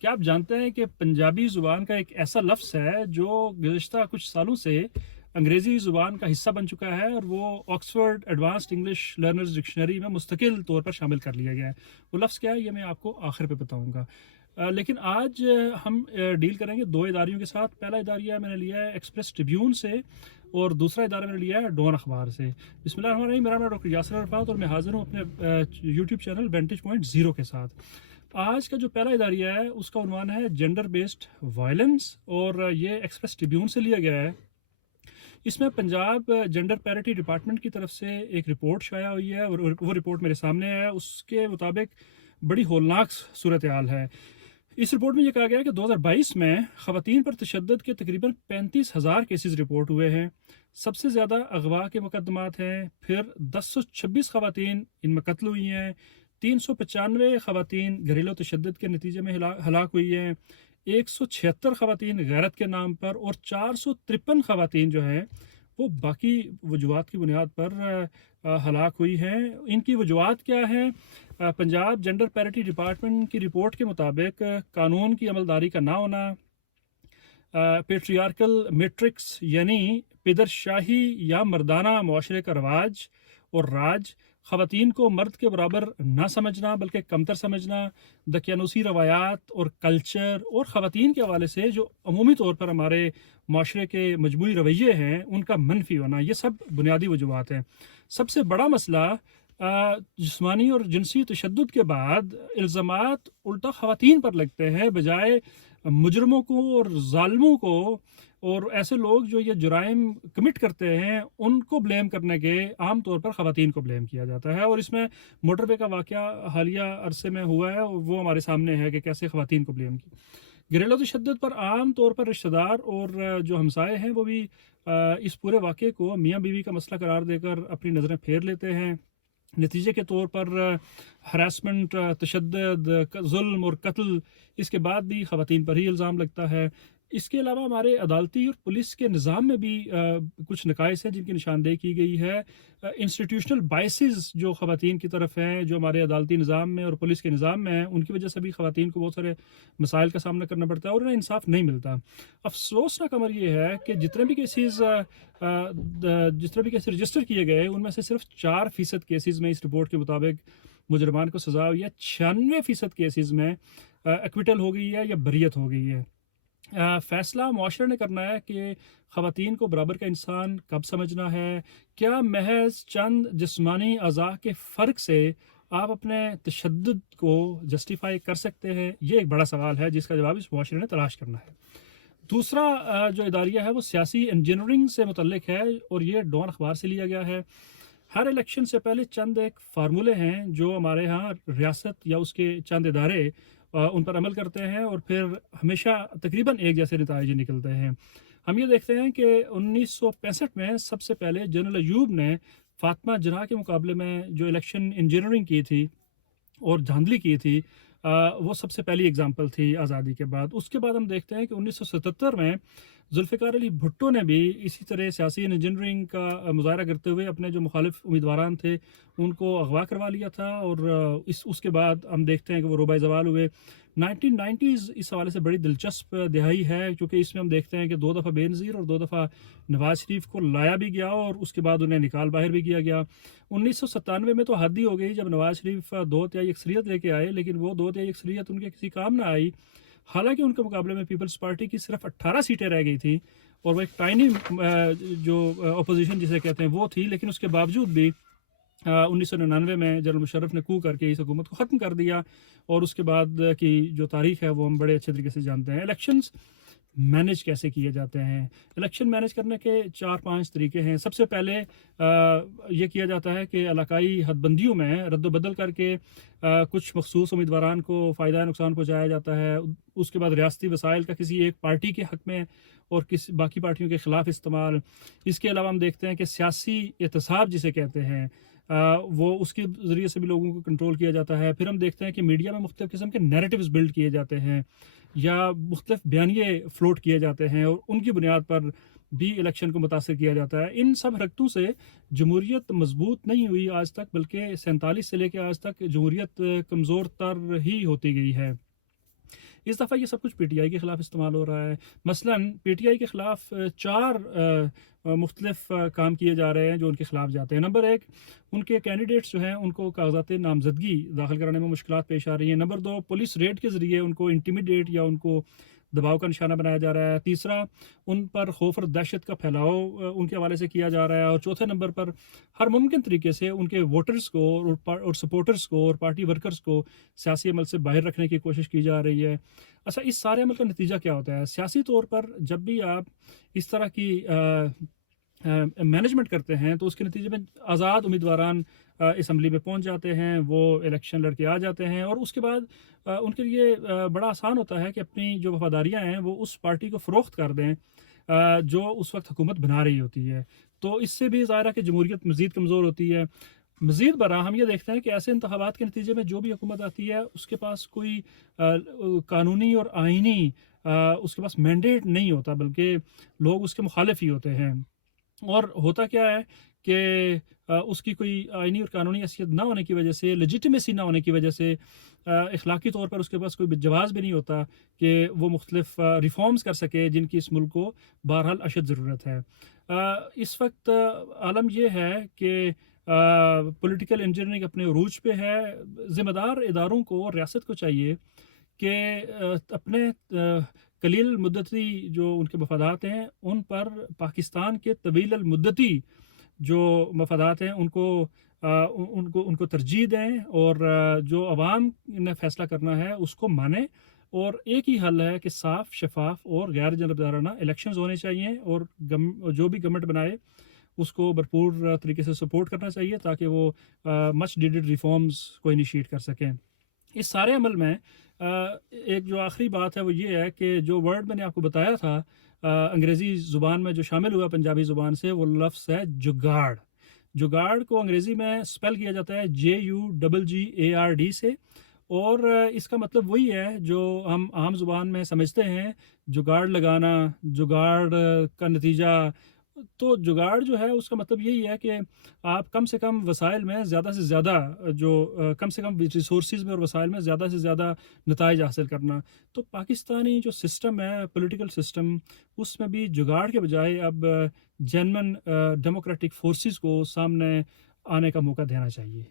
کیا آپ جانتے ہیں کہ پنجابی زبان کا ایک ایسا لفظ ہے جو گزشتہ کچھ سالوں سے انگریزی زبان کا حصہ بن چکا ہے اور وہ Oxford advanced English learners dictionary میں مستقل طور پر شامل کر لیا گیا ہے؟ وہ لفظ کیا ہے یہ میں آپ کو آخر پہ بتاؤں گا۔ لیکن آج ہم ڈیل کریں گے دو اداریوں کے ساتھ۔ پہلا اداریہ میں نے لیا ہے ایکسپریس ٹریبیون سے اور دوسرا ادارہ میں نے لیا ہے ڈون اخبار سے۔ بسم اللہ الرحمن الرحیم، میرا نام ڈاکٹر یاسر عرفات اور میں حاضر ہوں اپنے YouTube channel vantage point zero کے ساتھ۔ آج کا جو پہلا اداریہ ہے اس کا عنوان ہے جینڈر بیسڈ وائلنس اور یہ ایکسپریس ٹریبیون سے لیا گیا ہے۔ اس میں پنجاب جینڈر پیرٹی ڈپارٹمنٹ کی طرف سے ایک رپورٹ شائع ہوئی ہے اور وہ رپورٹ میرے سامنے ہے۔ اس کے مطابق بڑی ہولناک صورتحال ہے۔ اس رپورٹ میں یہ کہا گیا ہے کہ 2022 میں خواتین پر تشدد کے تقریباً 35,000 کیسز رپورٹ ہوئے ہیں۔ سب سے زیادہ اغوا کے مقدمات ہیں، پھر 1026 خواتین ان میں قتل ہوئی ہیں، 395 خواتین گھریلو تشدد کے نتیجے میں ہلاک ہوئی ہیں، 176 خواتین غیرت کے نام پر اور 453 خواتین جو ہیں وہ باقی وجوہات کی بنیاد پر ہلاک ہوئی ہیں۔ ان کی وجوہات کیا ہیں؟ پنجاب جینڈر پیرٹی ڈپارٹمنٹ کی رپورٹ کے مطابق قانون کی عملداری کا نہ ہونا، پیٹریارکل میٹرکس یعنی پدر شاہی یا مردانہ معاشرے کا رواج اور راج، خواتین کو مرد کے برابر نہ سمجھنا بلکہ کمتر سمجھنا، دقیانوسی روایات اور کلچر اور خواتین کے حوالے سے جو عمومی طور پر ہمارے معاشرے کے مجموعی رویے ہیں ان کا منفی ہونا، یہ سب بنیادی وجوہات ہیں۔ سب سے بڑا مسئلہ جسمانی اور جنسی تشدد کے بعد الزامات الٹا خواتین پر لگتے ہیں بجائے مجرموں کو اور ظالموں کو، اور ایسے لوگ جو یہ جرائم کمٹ کرتے ہیں ان کو بلیم کرنے کے عام طور پر خواتین کو بلیم کیا جاتا ہے۔ اور اس میں موٹر وے کا واقعہ حالیہ عرصے میں ہوا ہے، وہ ہمارے سامنے ہے کہ کیسے خواتین کو بلیم کی۔ گھریلو تشدد پر عام طور پر رشتہ دار اور جو ہمسائے ہیں وہ بھی اس پورے واقعے کو میاں بیوی کا مسئلہ قرار دے کر اپنی نظریں پھیر لیتے ہیں۔ نتیجے کے طور پر ہراسمنٹ، تشدد، ظلم اور قتل، اس کے بعد بھی خواتین پر ہی الزام لگتا ہے۔ اس کے علاوہ ہمارے عدالتی اور پولیس کے نظام میں بھی کچھ نقائص ہیں جن کی نشاندہی کی گئی ہے۔ انسٹیٹیوشنل بائسز جو خواتین کی طرف ہیں، جو ہمارے عدالتی نظام میں اور پولیس کے نظام میں ہیں، ان کی وجہ سے بھی خواتین کو بہت سارے مسائل کا سامنا کرنا پڑتا ہے اور انہیں انصاف نہیں ملتا۔ افسوسناک امر یہ ہے کہ جتنے بھی کیسز رجسٹر کیے گئے ان میں سے صرف 4% کیسز میں اس رپورٹ کے مطابق مجرمان کو سزا ہوئی ہے، 96% کیسز میں ایکویٹل ہو گئی ہے یا بریت ہو گئی ہے۔ فیصلہ معاشرے نے کرنا ہے کہ خواتین کو برابر کا انسان کب سمجھنا ہے۔ کیا محض چند جسمانی اعضاء کے فرق سے آپ اپنے تشدد کو جسٹیفائی کر سکتے ہیں؟ یہ ایک بڑا سوال ہے جس کا جواب اس معاشرے نے تلاش کرنا ہے۔ دوسرا جو اداریہ ہے وہ سیاسی انجینئرنگ سے متعلق ہے اور یہ ڈون اخبار سے لیا گیا ہے۔ ہر الیکشن سے پہلے چند ایک فارمولے ہیں جو ہمارے ہاں ریاست یا اس کے چند ادارے ان پر عمل کرتے ہیں اور پھر ہمیشہ تقریباً ایک جیسے نتائج نکلتے ہیں۔ ہم یہ دیکھتے ہیں کہ 1965 میں سب سے پہلے جنرل ایوب نے فاطمہ جناح کے مقابلے میں جو الیکشن انجینئرنگ کی تھی اور دھاندلی کی تھی، وہ سب سے پہلی اگزامپل تھی آزادی کے بعد۔ اس کے بعد ہم دیکھتے ہیں کہ 1977 میں ذوالفقار علی بھٹو نے بھی اسی طرح سیاسی انجینئرنگ کا مظاہرہ کرتے ہوئے اپنے جو مخالف امیدواران تھے ان کو اغوا کروا لیا تھا، اور اس کے بعد ہم دیکھتے ہیں کہ وہ روبہ زوال ہوئے۔ 1990s اس حوالے سے بڑی دلچسپ دہائی ہے کیونکہ اس میں ہم دیکھتے ہیں کہ 2 دفعہ بے نظیر اور 2 دفعہ نواز شریف کو لایا بھی گیا اور اس کے بعد انہیں نکال باہر بھی کیا گیا۔ 1997 میں تو حد ہی ہو گئی جب نواز شریف 2/3 اکثریت لے کے آئے، لیکن وہ 2/3 اکثریت ان کے کسی کام نہ آئی، حالانکہ ان کے مقابلے میں پیپلز پارٹی کی صرف 18 سیٹیں رہ گئی تھیں اور وہ ایک ٹائنی جو اپوزیشن جسے کہتے ہیں وہ تھی، لیکن اس کے باوجود بھی 1999 میں جنرل مشرف نے کو کر کے اس حکومت کو ختم کر دیا، اور اس کے بعد کی جو تاریخ ہے وہ ہم بڑے اچھے طریقے سے جانتے ہیں۔ الیکشنز مینیج کیسے کیے جاتے ہیں؟ الیکشن مینیج کرنے کے 4-5 طریقے ہیں۔ سب سے پہلے یہ کیا جاتا ہے کہ علاقائی حد بندیوں میں رد و بدل کر کے کچھ مخصوص امیدواران کو فائدہ نقصان پہنچایا جاتا ہے۔ اس کے بعد ریاستی وسائل کا کسی ایک پارٹی کے حق میں اور کسی باقی پارٹیوں کے خلاف استعمال۔ اس کے علاوہ ہم دیکھتے ہیں کہ سیاسی احتساب جسے کہتے ہیں، وہ اس کے ذریعے سے بھی لوگوں کو کنٹرول کیا جاتا ہے۔ پھر ہم دیکھتے ہیں کہ میڈیا میں مختلف قسم کے نیریٹیوز بلڈ کیے جاتے ہیں یا مختلف بیانیے فلوٹ کیے جاتے ہیں اور ان کی بنیاد پر بھی الیکشن کو متاثر کیا جاتا ہے۔ ان سب حرکتوں سے جمہوریت مضبوط نہیں ہوئی آج تک، بلکہ 47 سے لے کے آج تک جمہوریت کمزور تر ہی ہوتی گئی ہے۔ اس دفعہ یہ سب کچھ پی ٹی آئی کے خلاف استعمال ہو رہا ہے. مثلاً پی ٹی آئی کے خلاف 4 مختلف کام کیے جا رہے ہیں جو ان کے خلاف جاتے ہیں. نمبر 1، ان کے کینڈیڈیٹس جو ہیں ان کو کاغذات نامزدگی داخل کرانے میں مشکلات پیش آ رہی ہیں. نمبر 2، پولیس ریڈ کے ذریعے ان کو انٹیمیڈیٹ یا ان کو دباؤ کا نشانہ بنایا جا رہا ہے. تیسرا، ان پر خوف اور دہشت کا پھیلاؤ ان کے حوالے سے کیا جا رہا ہے. اور چوتھے نمبر پر ہر ممکن طریقے سے ان کے ووٹرز کو اور سپورٹرز کو اور پارٹی ورکرز کو سیاسی عمل سے باہر رکھنے کی کوشش کی جا رہی ہے. اچھا، اس سارے عمل کا نتیجہ کیا ہوتا ہے؟ سیاسی طور پر جب بھی آپ اس طرح کی مینجمنٹ کرتے ہیں تو اس کے نتیجے میں آزاد امیدواران اسمبلی میں پہنچ جاتے ہیں، وہ الیکشن لڑ کے آ جاتے ہیں، اور اس کے بعد ان کے لیے بڑا آسان ہوتا ہے کہ اپنی جو وفاداریاں ہیں وہ اس پارٹی کو فروخت کر دیں جو اس وقت حکومت بنا رہی ہوتی ہے. تو اس سے بھی ظاہر ہے کہ جمہوریت مزید کمزور ہوتی ہے. مزید برآں ہم یہ دیکھتے ہیں کہ ایسے انتخابات کے نتیجے میں جو بھی حکومت آتی ہے اس کے پاس کوئی قانونی اور آئینی اس کے پاس مینڈیٹ نہیں ہوتا، بلکہ لوگ اس کے مخالف ہی ہوتے ہیں. اور ہوتا کیا ہے کہ اس کی کوئی آئینی اور قانونی حیثیت نہ ہونے کی وجہ سے، لیجیٹیمیسی نہ ہونے کی وجہ سے، اخلاقی طور پر اس کے پاس کوئی جواز بھی نہیں ہوتا کہ وہ مختلف ریفارمز کر سکے جن کی اس ملک کو بہرحال اشد ضرورت ہے. اس وقت عالم یہ ہے کہ پولیٹیکل انجینئرنگ اپنے عروج پہ ہے. ذمہ دار اداروں کو، ریاست کو چاہیے کہ اپنے قلیل المدتی جو ان کے مفادات ہیں ان پر پاکستان کے طویل المدتی جو مفادات ہیں ان کو ترجیح دیں، اور جو عوام نے فیصلہ کرنا ہے اس کو مانیں. اور ایک ہی حل ہے کہ صاف، شفاف اور غیر جانبدارانہ الیکشنز ہونے چاہیے، اور جو بھی گورنمنٹ بنائے اس کو بھرپور طریقے سے سپورٹ کرنا چاہیے تاکہ وہ مچ ڈیڈڈ ریفارمز کو انیشیٹ کر سکیں. اس سارے عمل میں ایک جو آخری بات ہے وہ یہ ہے کہ جو ورڈ میں نے آپ کو بتایا تھا انگریزی زبان میں جو شامل ہوا پنجابی زبان سے، وہ لفظ ہے جگاڑ. جگاڑ کو انگریزی میں سپیل کیا جاتا ہے JUGGARD سے، اور اس کا مطلب وہی ہے جو ہم عام زبان میں سمجھتے ہیں، جگاڑ لگانا، جگاڑ کا نتیجہ. تو جگاڑ جو ہے اس کا مطلب یہی ہے کہ آپ کم سے کم وسائل میں زیادہ سے زیادہ کم سے کم ریسورسز میں اور وسائل میں زیادہ سے زیادہ نتائج حاصل کرنا. تو پاکستانی جو سسٹم ہے، پولیٹیکل سسٹم، اس میں بھی جگاڑ کے بجائے اب جینون ڈیموکریٹک فورسز کو سامنے آنے کا موقع دینا چاہیے.